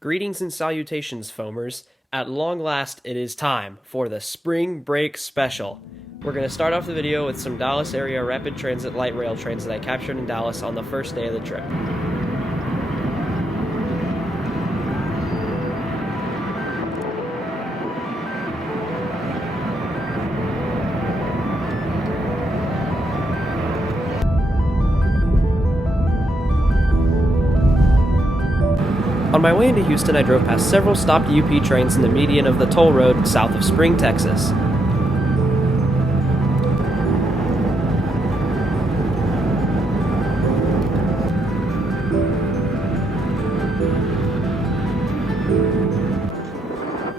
Greetings and salutations, foamers. At long last, it is time for the Spring Break Special. We're going to start off the video with some Dallas area rapid transit light rail trains that I captured in Dallas on the first day of the trip. On my way into Houston, I drove past several stopped UP trains in the median of the toll road south of Spring, Texas.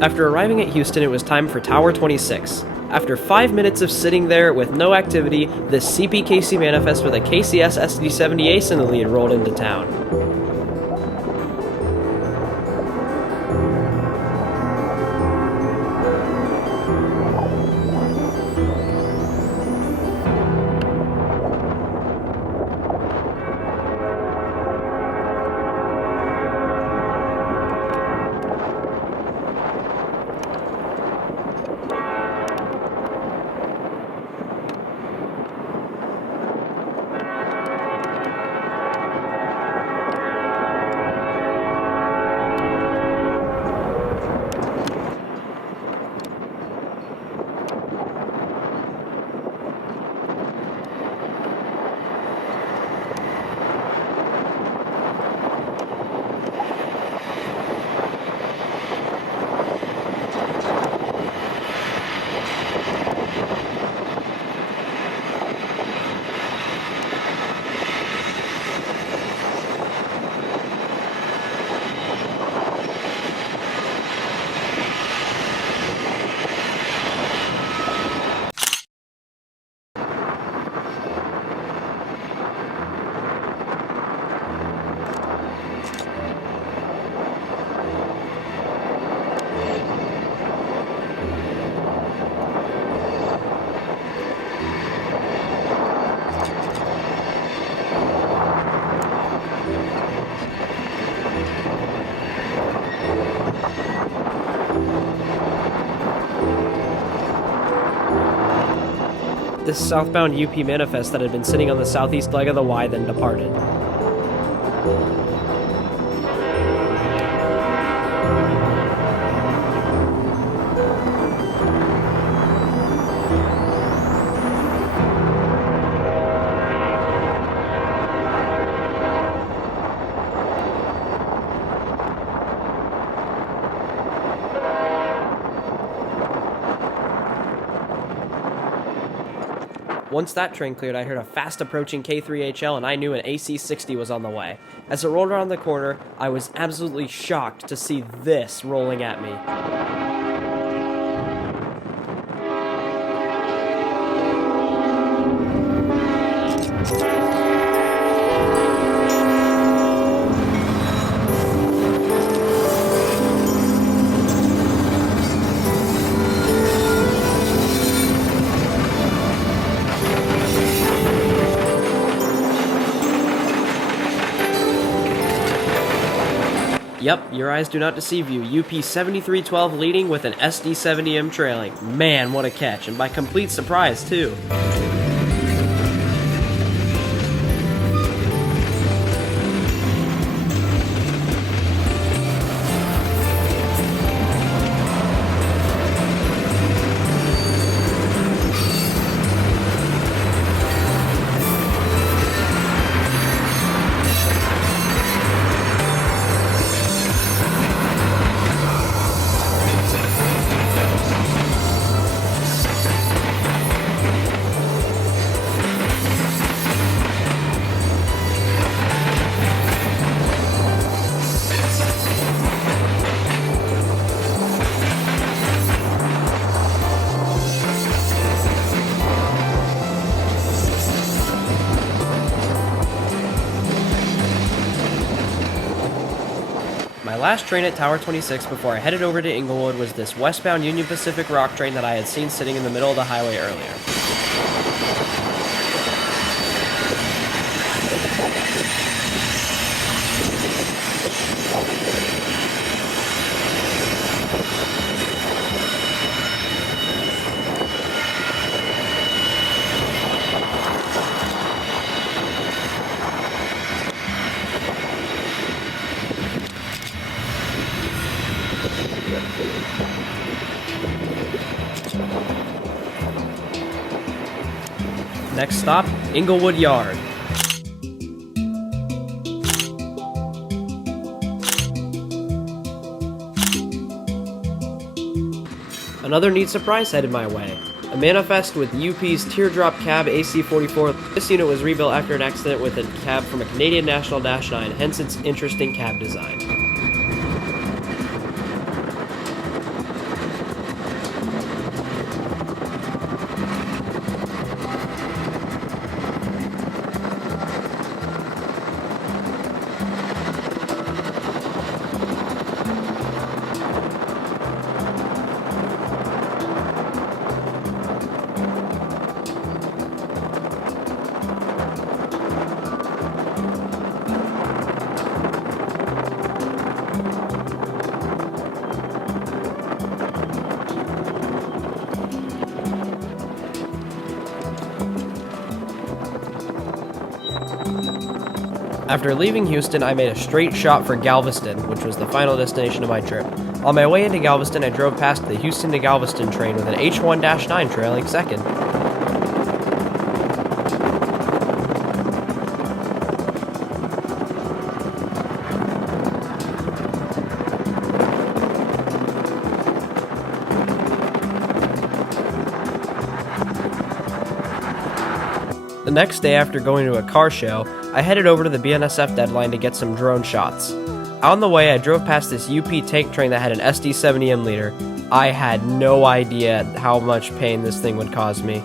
After arriving at Houston, it was time for Tower 26. After 5 minutes of sitting there with no activity, the CPKC manifest with a KCS SD70 Ace in the lead rolled into town. This southbound UP manifest that had been sitting on the southeast leg of the Y then departed. Once that train cleared, I heard a fast-approaching K3HL, and I knew an AC-60 was on the way. As it rolled around the corner, I was absolutely shocked to see this rolling at me. Yep, your eyes do not deceive you. UP 7312 leading with an SD70M trailing. Man, what a catch, and by complete surprise, too. My last train at Tower 26 before I headed over to Englewood was this westbound Union Pacific rock train that I had seen sitting in the middle of the highway earlier. Next stop, Englewood Yard. Another neat surprise headed my way. A manifest with UP's teardrop cab AC44. This unit was rebuilt after an accident with a cab from a Canadian National Dash 9, hence its interesting cab design. After leaving Houston, I made a straight shot for Galveston, which was the final destination of my trip. On my way into Galveston, I drove past the Houston to Galveston train with an H1-9 trailing second. The next day, after going to a car show, I headed over to the BNSF deadline to get some drone shots. On the way, I drove past this UP tank train that had an SD70M leader. I had no idea how much pain this thing would cause me.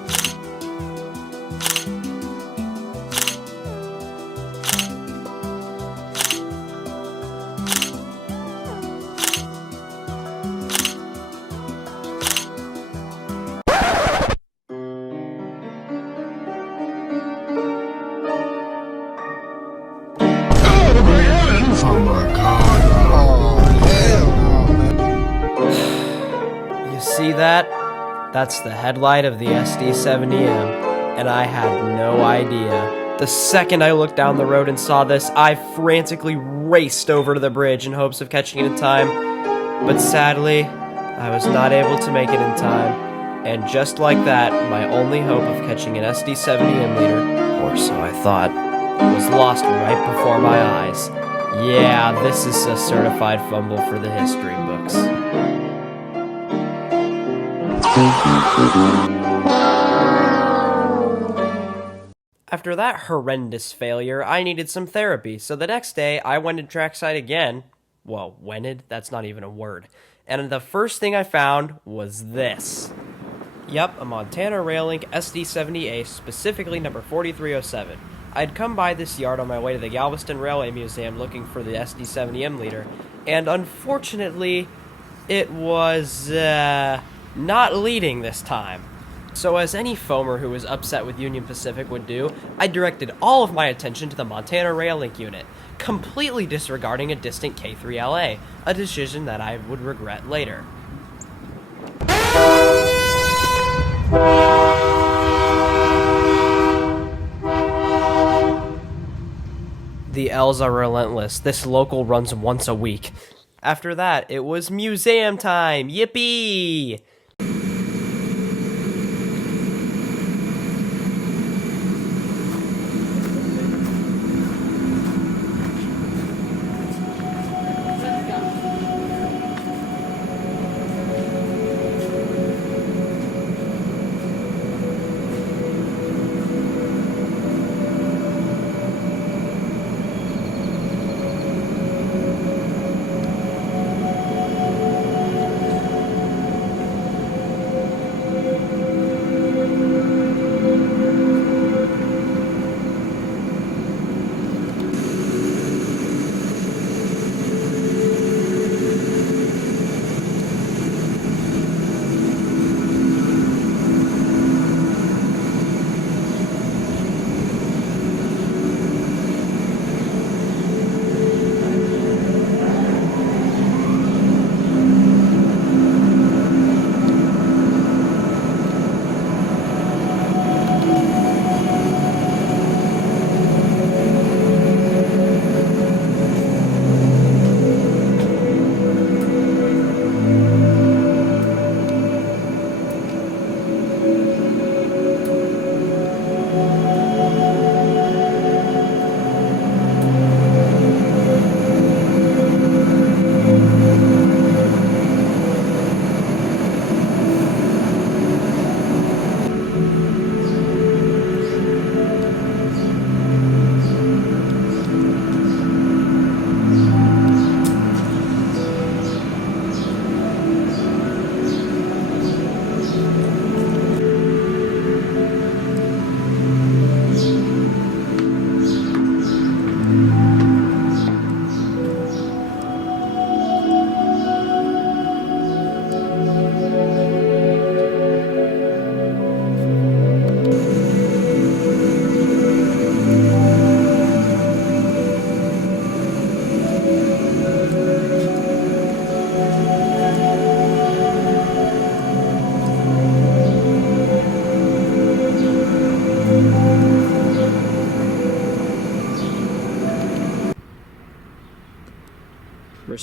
Oh my god. Oh, hell no, man. You see that? That's the headlight of the SD70M, and I had no idea. The second I looked down the road and saw this, I frantically raced over to the bridge in hopes of catching it in time, but sadly, I was not able to make it in time, and just like that, my only hope of catching an SD70M leader, or so I thought, was lost right before my eyes. Yeah, this is a certified fumble for the history books. After that horrendous failure, I needed some therapy, so the next day I went to trackside again. Well, wented? That's not even a word. And the first thing I found was this. Yep, a Montana Rail-Link SD70A, specifically number 4307. I'd come by this yard on my way to the Galveston Railway Museum looking for the SD70M leader, and unfortunately, it was, not leading this time. So as any foamer who was upset with Union Pacific would do, I directed all of my attention to the Montana Rail-Link unit, completely disregarding a distant K3LA, a decision that I would regret later. The L's are relentless. This local runs once a week. After that, it was museum time! Yippee!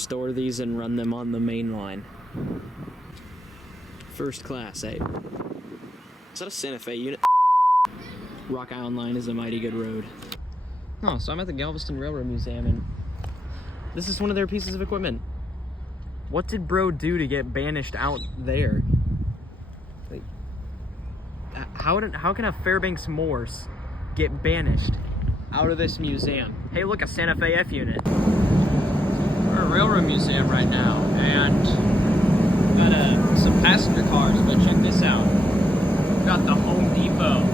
restore these and run them on the main line. First class, eh? Is that a Santa Fe unit? Rock Island line is a mighty good road. Oh, so I'm at the Galveston Railroad Museum, and this is one of their pieces of equipment. What did bro do to get banished out there? Like, how can a Fairbanks Morse get banished out of this museum? Hey, look, a Santa Fe F unit. We're at a railroad museum right now, and got some passenger cars, but check this out. Got the Home Depot.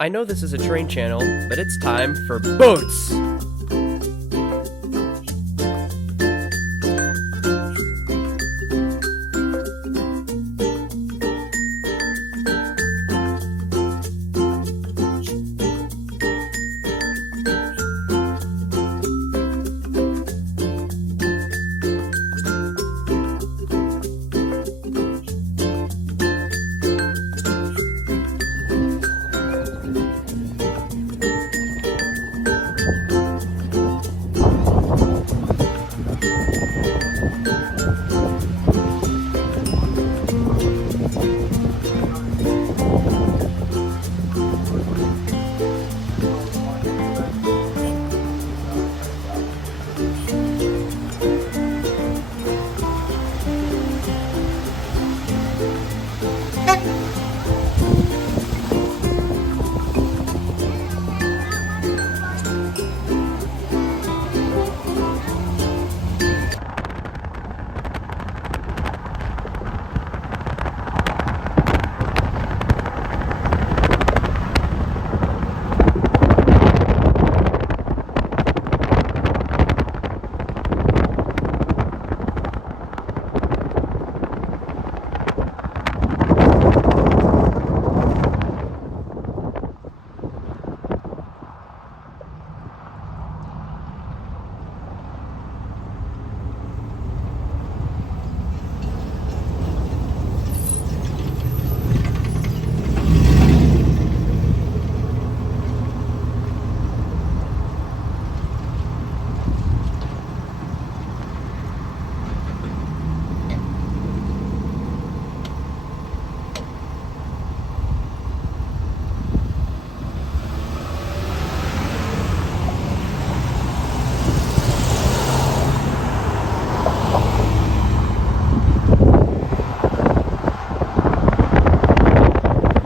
I know this is a train channel, but it's time for boats!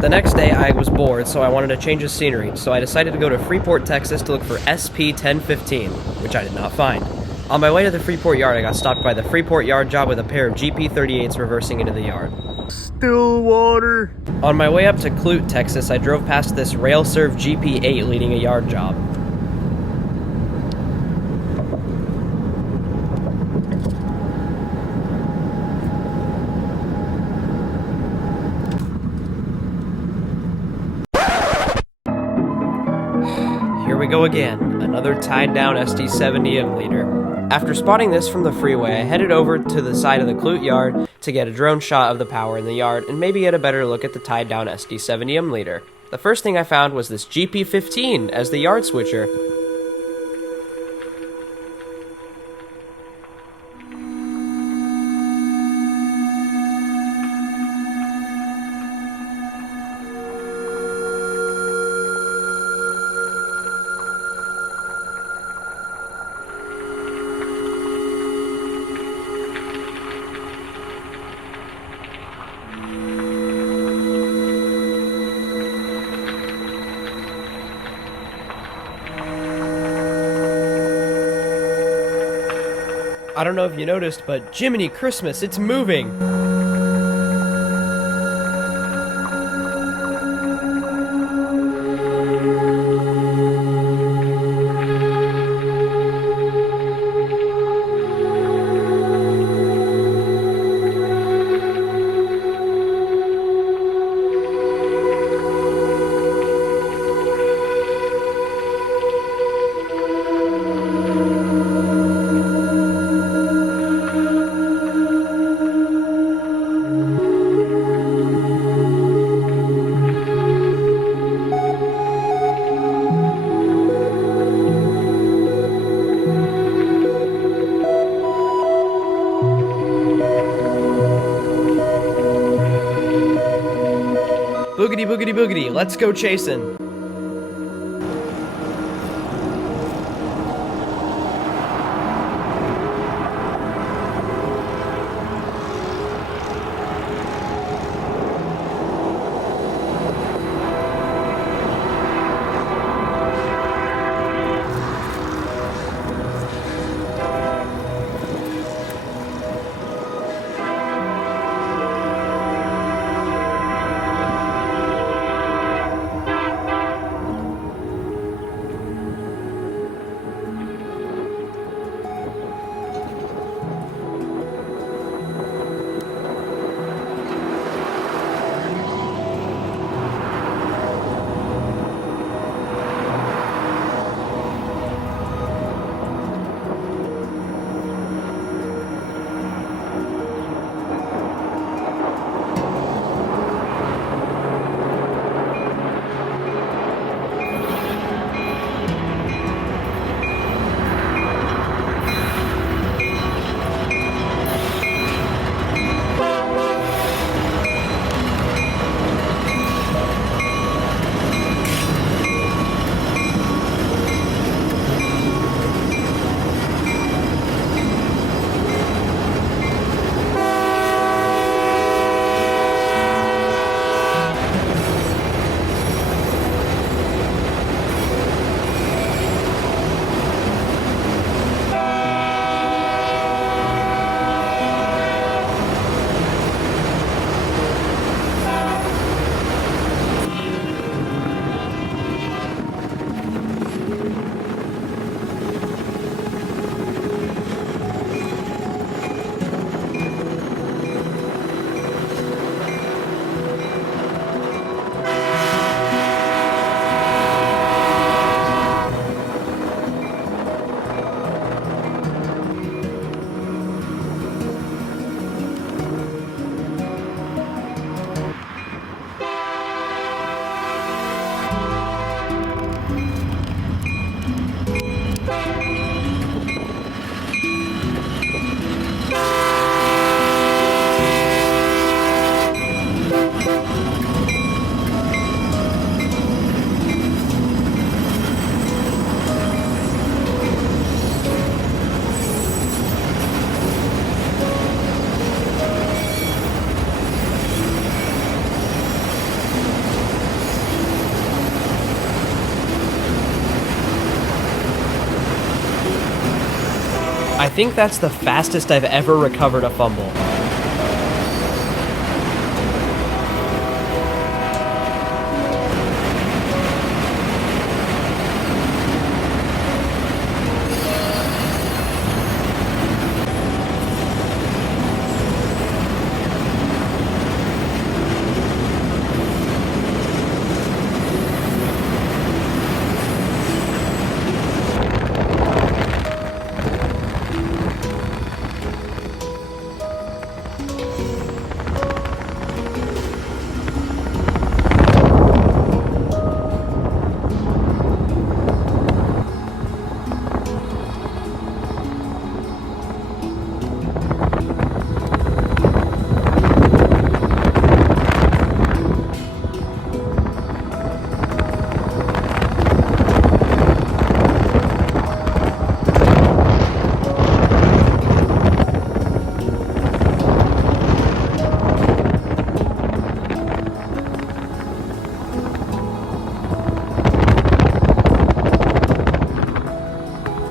The next day I was bored, so I wanted to change the scenery, so I decided to go to Freeport, Texas to look for SP-1015, which I did not find. On my way to the Freeport Yard, I got stopped by the Freeport Yard job with a pair of GP38s reversing into the yard. Still water. On my way up to Clute, Texas, I drove past this RailServe GP8 leading a yard job. Here we go again, another tied down SD70M leader. After spotting this from the freeway, I headed over to the side of the Clute yard to get a drone shot of the power in the yard and maybe get a better look at the tied down SD70M leader. The first thing I found was this GP15 as the yard switcher. I don't know if you noticed, but Jiminy Christmas, it's moving! Boogity boogity boogity, let's go chasing! I think that's the fastest I've ever recovered a fumble.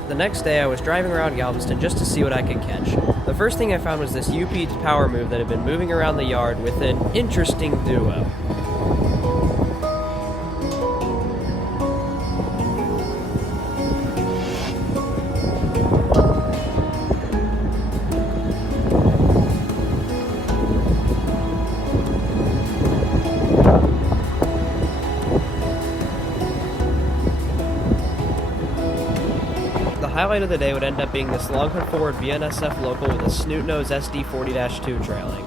The next day, I was driving around Galveston just to see what I could catch. The first thing I found was this UP power move that had been moving around the yard with an interesting duo. The highlight of the day would end up being this Longhorn Forward BNSF local with a snoot nose SD40-2 trailing.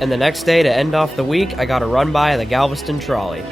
And the next day, to end off the week, I got a run by the Galveston trolley.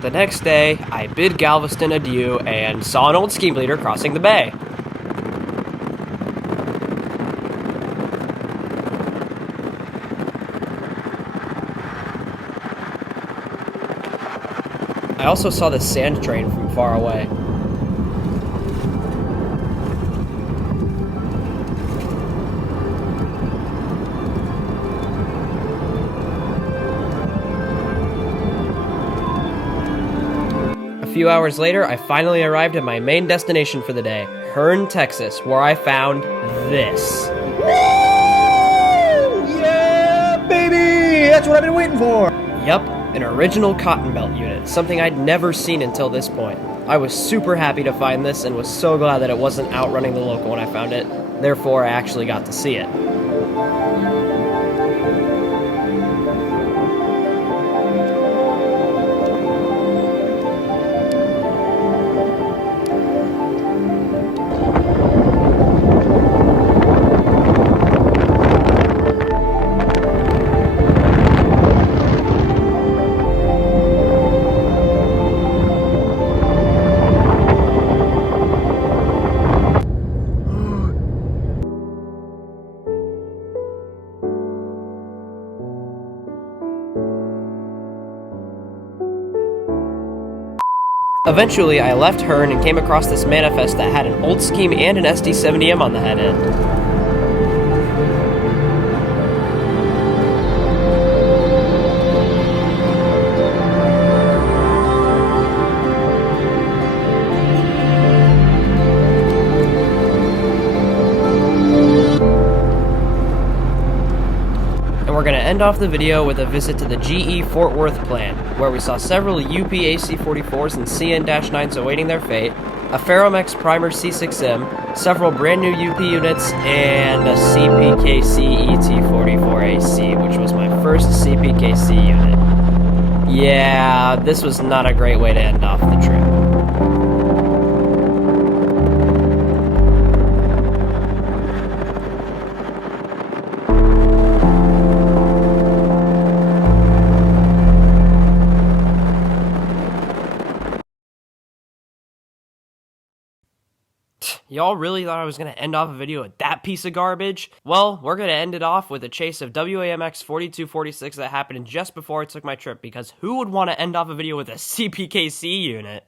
The next day, I bid Galveston adieu and saw an old scheme leader crossing the bay. I also saw the sand train from far away. A few hours later, I finally arrived at my main destination for the day, Hearn, Texas, where I found this. Woo! Yeah, baby! That's what I've been waiting for! Yup, an original cotton belt unit, something I'd never seen until this point. I was super happy to find this and was so glad that it wasn't outrunning the local when I found it. Therefore, I actually got to see it. Eventually, I left Hearn and came across this manifest that had an old scheme and an SD70M on the head end. We're going to end off the video with a visit to the GE Fort Worth plant, where we saw several UP AC-44s and CN-9s awaiting their fate, a Ferromex Primer C6M, several brand new UP units, and a CPKC ET-44AC, which was my first CPKC unit. Yeah, this was not a great way to end off the trip. Y'all really thought I was going to end off a video with that piece of garbage? Well, we're going to end it off with a chase of WAMX 4246 that happened just before I took my trip, because who would want to end off a video with a CPKC unit?